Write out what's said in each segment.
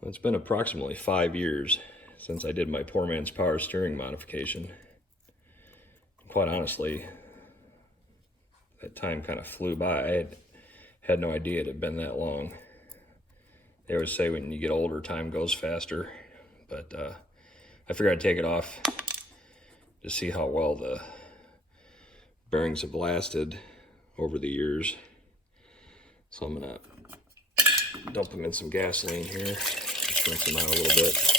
Well, it's been approximately 5 years since I did my poor man's power steering modification. Quite honestly, that time kind of flew by. I had no idea it had been that long. They always say when you get older, time goes faster, but I figured I'd take it off to see how well the bearings have lasted over the years. So I'm gonna dump them in some gasoline here, just rinse them out a little bit.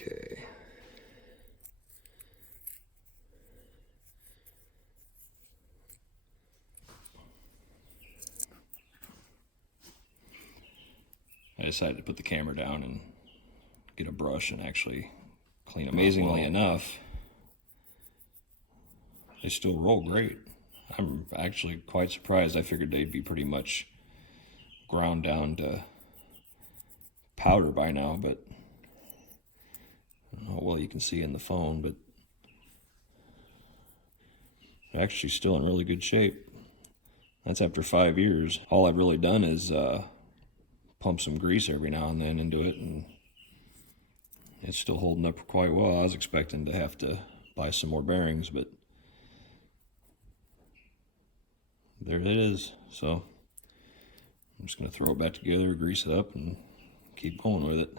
Okay. I decided to put the camera down and get a brush and actually clean them. Amazingly enough, they still roll great. I'm actually quite surprised. I figured they'd be pretty much ground down to powder by now, but I don't know how well you can see in the phone, but they're actually still in really good shape. That's after 5 years. All I've really done is pump some grease every now and then into it, and it's still holding up quite well. I was expecting to have to buy some more bearings, but there it is. So I'm just going to throw it back together, grease it up, and keep going with it.